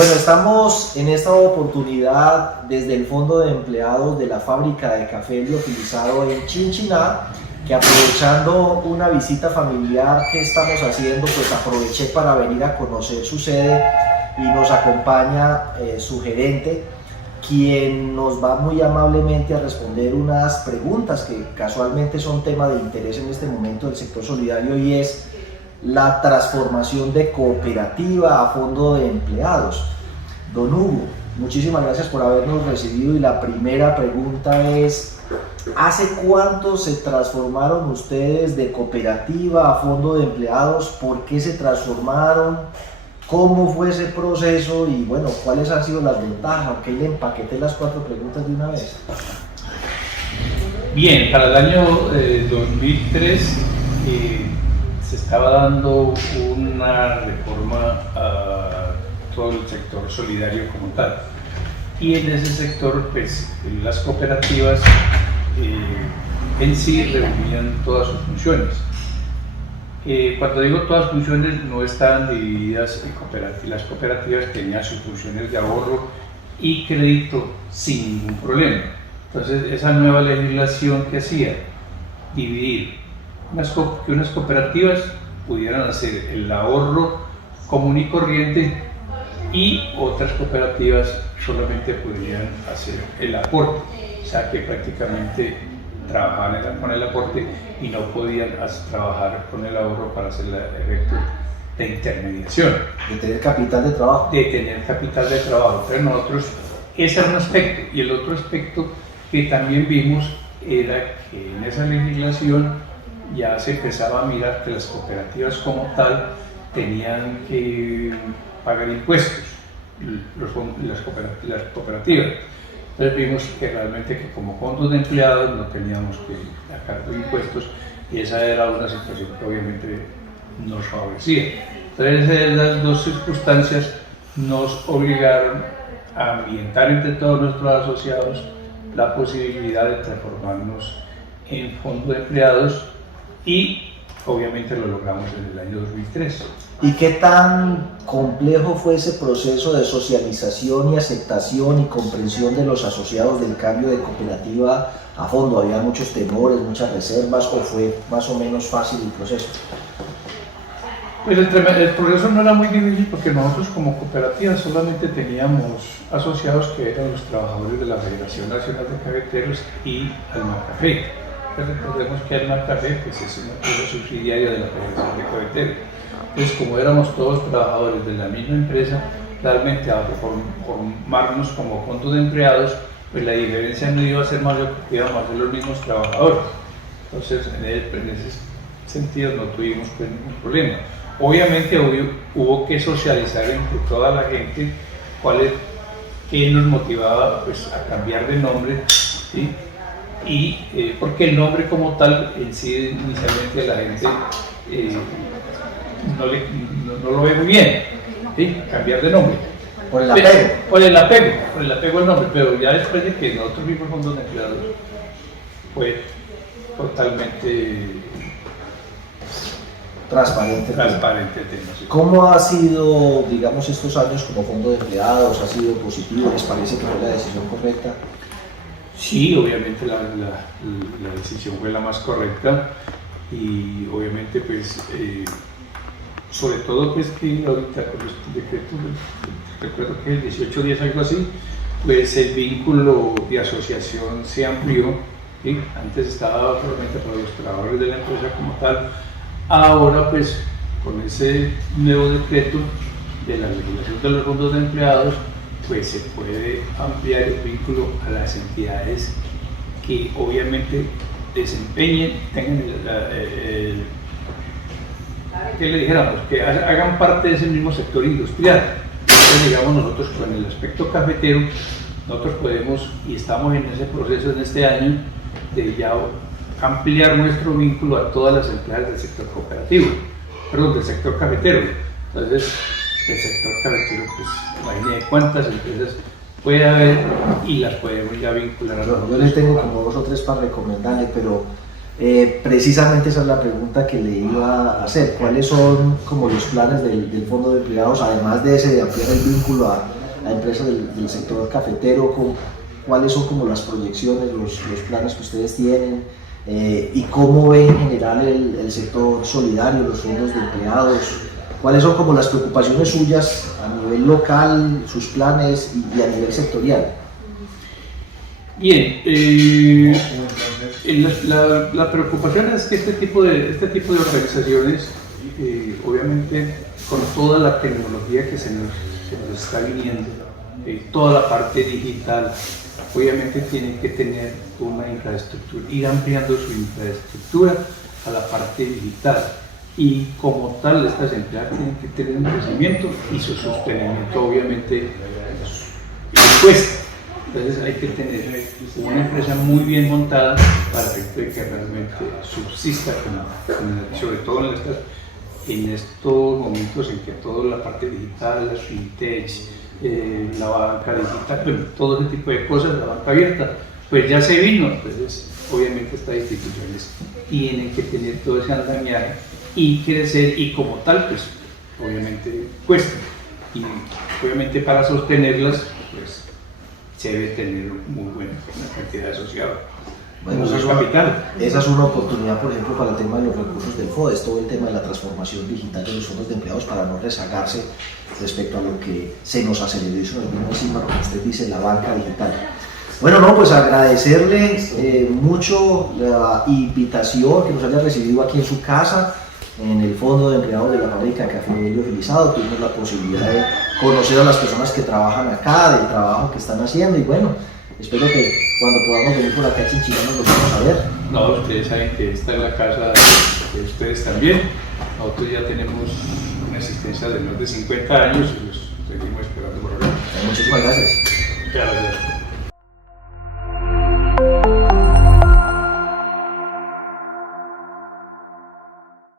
Bueno, estamos en esta oportunidad desde el Fondo de Empleados de la fábrica de café liofilizado en Chinchiná, que aprovechando una visita familiar que estamos haciendo, pues aproveché para venir a conocer su sede y nos acompaña su gerente, quien nos va muy amablemente a responder unas preguntas que casualmente son tema de interés en este momento del sector solidario, y es la transformación de cooperativa a fondo de empleados. Don Hugo, muchísimas gracias por habernos recibido, y la primera pregunta es: ¿hace cuánto se transformaron ustedes de cooperativa a fondo de empleados? ¿Por qué se transformaron? ¿Cómo fue ese proceso? Y bueno, ¿cuáles han sido las ventajas? Ok, le empaqueté las 4 preguntas de una vez. Bien, para el año 2003 se estaba dando una reforma a todo el sector solidario como tal, y en ese sector pues las cooperativas en sí reunían todas sus funciones. Cuando digo todas las funciones, no estaban divididas en cooperativas. Las cooperativas tenían sus funciones de ahorro y crédito sin ningún problema. Entonces esa nueva legislación que hacía dividir que unas cooperativas pudieran hacer el ahorro común y corriente, y otras cooperativas solamente podrían hacer el aporte, o sea que prácticamente trabajaban con el aporte y no podían trabajar con el ahorro para hacer el efecto de intermediación. De tener capital de trabajo. De tener capital de trabajo. Pero nosotros, ese era un aspecto, y el otro aspecto que también vimos era que en esa legislación ya se empezaba a mirar que las cooperativas como tal tenían que pagar impuestos, las cooperativas. Entonces vimos que realmente que como fondos de empleados no teníamos que sacar impuestos, y esa era una situación que obviamente nos favorecía. Entonces las dos circunstancias nos obligaron a ambientar entre todos nuestros asociados la posibilidad de transformarnos en fondo de empleados, y obviamente lo logramos en el año 2003. ¿Y qué tan complejo fue ese proceso de socialización y aceptación y comprensión de los asociados del cambio de cooperativa a fondo? ¿Había muchos temores, muchas reservas, o fue más o menos fácil el proceso? Pues el proceso no era muy difícil, porque nosotros como cooperativa solamente teníamos asociados que eran los trabajadores de la Federación Nacional de Cafeteros y Almacafé. Recordemos que Almacafé pues, es una empresa subsidiaria de la Federación de Cafeteros. Entonces, como éramos todos trabajadores de la misma empresa, realmente al formarnos como fondo de empleados, pues la diferencia no iba a ser mayor, porque íbamos a ser los mismos trabajadores. Entonces, en ese sentido no tuvimos pues, ningún problema. Obviamente hubo que socializar entre toda la gente qué nos motivaba pues, a cambiar de nombre, ¿sí? Y porque el nombre como tal en sí inicialmente la gente no lo ve muy bien, ¿sí? Cambiar de nombre. Por el apego. Por el apego al nombre, pero ya después de que nosotros vimos fondos de empleados fue totalmente transparente el tema. Sí. ¿Cómo ha sido, digamos, estos años como fondo de empleados? ¿Ha sido positivo? ¿Les parece que fue la decisión correcta? Sí, obviamente la decisión fue la más correcta, y obviamente pues sobre todo pues que ahorita con los decretos, recuerdo que el 18 días, algo así, pues el vínculo de asociación se amplió, ¿sí? Antes estaba solamente para los trabajadores de la empresa como tal. Ahora pues con ese nuevo decreto de la legislación de los fondos de empleados, pues se puede ampliar el vínculo a las entidades que obviamente desempeñen, tengan que le dijéramos, que hagan parte de ese mismo sector industrial. Entonces, digamos, nosotros con el aspecto cafetero, nosotros podemos, y estamos en ese proceso en este año, de ya ampliar nuestro vínculo a todas las entidades del sector cooperativo, perdón, del sector cafetero. Entonces, el sector cafetero, pues, imagínate cuántas empresas puede haber y las podemos ya vincular a Yo le tengo como 2 o 3 para recomendarle, pero Precisamente esa es la pregunta que le iba a hacer. ¿Cuáles son como los planes del Fondo de Empleados, además de ese de ampliar el vínculo a empresas del sector cafetero? ¿Cuáles son como las proyecciones, los planes que ustedes tienen? ¿Y cómo ve en general el sector solidario, los fondos de empleados? ¿Cuáles son como las preocupaciones suyas a nivel local, sus planes y a nivel sectorial? Bien, la preocupación es que este tipo de organizaciones, obviamente con toda la tecnología que se nos está viniendo, toda la parte digital, obviamente tienen que tener una infraestructura, ir ampliando su infraestructura a la parte digital. Y como tal, estas empresas tienen que tener un crecimiento y su sostenimiento obviamente cuesta. Entonces hay que tener una empresa muy bien montada para que realmente subsista, sobre todo en estos momentos en que toda la parte digital, las fintech, la banca digital, bueno, todo ese tipo de cosas, la banca abierta, pues ya se vino. Entonces obviamente estas instituciones tienen que tener todo ese andamiaje y crecer, y como tal, pues obviamente cuesta, y obviamente para sostenerlas pues se debe tener muy buena cantidad asociada. Bueno, esa es una oportunidad, por ejemplo, para el tema de los recursos del FODES, todo el tema de la transformación digital de los fondos de empleados, para no rezagarse respecto a lo que se nos aceleró y se nos vino encima, como usted dice, la banca digital. Bueno, no, pues agradecerle mucho la invitación que nos haya recibido aquí en su casa, en el Fondo de Empleados de la Fábrica de Café Helio Filizado. Tuvimos la posibilidad de conocer a las personas que trabajan acá, del trabajo que están haciendo, y bueno, espero que cuando podamos venir por acá a Chinchiná nos lo vamos a ver. No, ustedes saben que esta es la casa de ustedes también. Nosotros ya tenemos una existencia de más de 50 años y los seguimos esperando por acá. Muchísimas gracias. Gracias.